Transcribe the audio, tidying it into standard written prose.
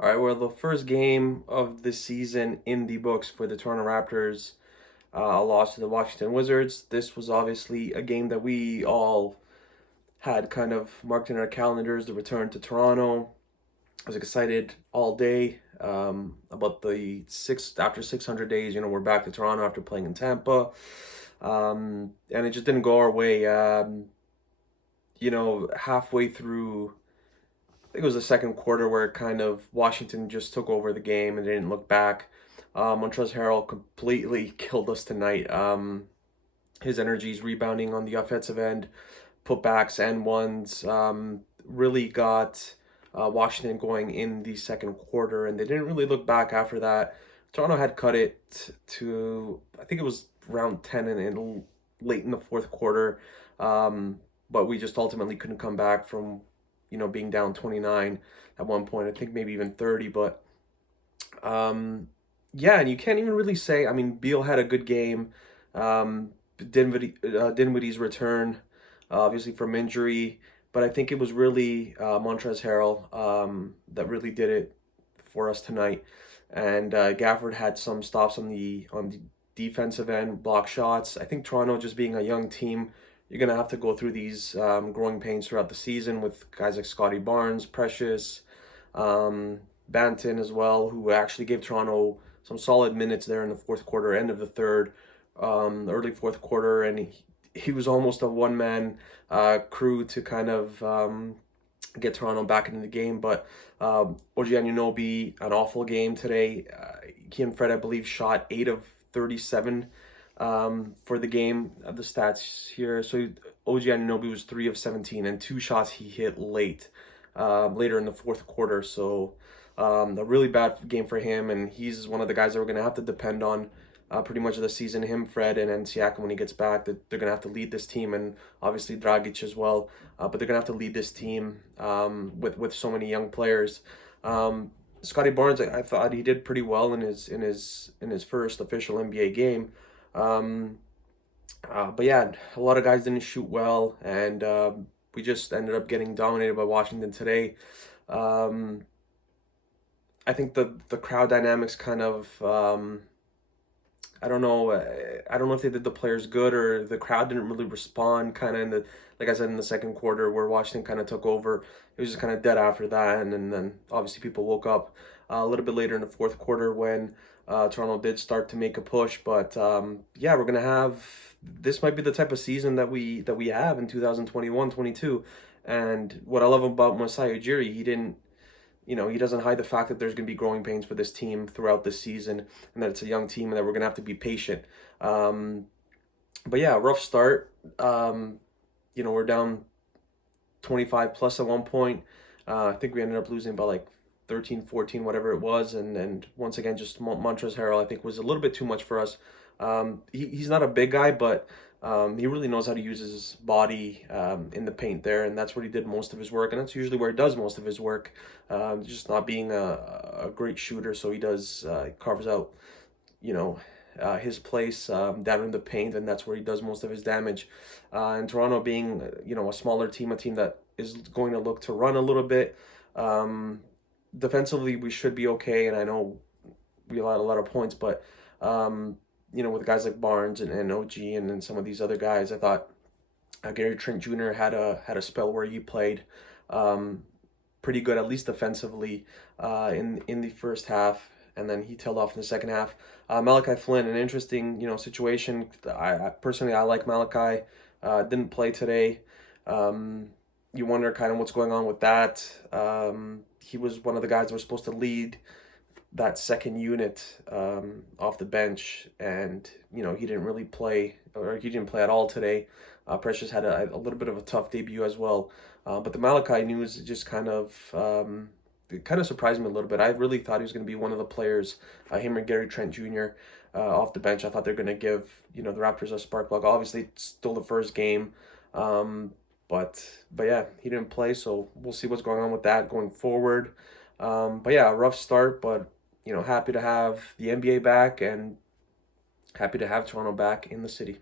All right, well, the first game of the season in the books for the Toronto Raptors, a loss to the Washington Wizards. This was obviously a game that we all had kind of marked in our calendars, the return to Toronto. I was excited all day about the after 600 days. We're back to Toronto after playing in Tampa, and it just didn't go our way. Halfway through, I think it was the second quarter where kind of Washington just took over the game and they didn't look back. Montrezl Harrell completely killed us tonight. His energy's rebounding on the offensive end, putbacks and ones, really got Washington going in the second quarter, and they didn't really look back after that. Toronto had cut it to, I think it was around 10 and late in the fourth quarter, but we just ultimately couldn't come back from being down 29 at one point. I think maybe even 30, but yeah, and you can't even really say. I mean, Beal had a good game. Dinwiddie's return, obviously from injury, but I think it was really Montrezl Harrell that really did it for us tonight. And Gafford had some stops on the defensive end, block shots. I think Toronto, just being a young team, you're gonna have to go through these growing pains throughout the season with guys like Scotty Barnes, Precious, Banton as well, who actually gave Toronto some solid minutes there in the fourth quarter, end of the third, early fourth quarter, and he was almost a one-man crew to kind of get Toronto back into the game. But OG Anunoby, an awful game today. He and Fred, I believe, shot 8 of 37 for the game. The stats here. So OG Anunoby was 3 of 17, and 2 shots he hit later in the fourth quarter. So a really bad game for him, and he's one of the guys that we're going to have to depend on pretty much of the season. Him, Fred, and Siakam when he gets back, that they're going to have to lead this team, and obviously Dragic as well. But they're going to have to lead this team with so many young players. Scotty Barnes, I thought he did pretty well in his first official NBA game. But yeah, a lot of guys didn't shoot well, and we just ended up getting dominated by Washington today. I think the crowd dynamics kind of I don't know. I don't know if they did the players good or the crowd didn't really respond. Kind of in the, like I said, in the second quarter where Washington kind of took over. It was just kind of dead after that, and then obviously people woke up a little bit later in the fourth quarter when Toronto did start to make a push. But yeah, we're gonna have, this might be the type of season that we have in 2021-22. And what I love about Masai Ujiri, he doesn't hide the fact that there's going to be growing pains for this team throughout the season, and that it's a young team and that we're going to have to be patient. But yeah, rough start. We're down 25 plus at one point. I think we ended up losing by like 13, 14, whatever it was. And once again, just Montrezl Harrell, I think, was a little bit too much for us. He's not a big guy, but he really knows how to use his body in the paint there, and that's where he did most of his work, and that's usually where he does most of his work. Just not being a great shooter, so he does carves out, his place down in the paint, and that's where he does most of his damage. And Toronto being, a smaller team, a team that is going to look to run a little bit. Defensively, we should be okay, and I know we allowed a lot of points, but with guys like Barnes and OG and then some of these other guys, I thought Gary Trent Jr. had a spell where he played pretty good, at least defensively, in the first half, and then he tailed off in the second half. Malachi Flynn, an interesting situation. I personally, I like Malachi. Didn't play today. You wonder kind of what's going on with that. He was one of the guys that was supposed to lead that second unit off the bench, and he didn't really play, or he didn't play at all today. Precious had a little bit of a tough debut as well, but the Malachi news just kind of surprised me a little bit. I really thought he was going to be one of the players, him and Gary Trent Jr. Off the bench. I thought they're going to give the Raptors a spark plug. Obviously, it's still the first game, but yeah, he didn't play, so we'll see what's going on with that going forward. But yeah, a rough start, but happy to have the NBA back and happy to have Toronto back in the city.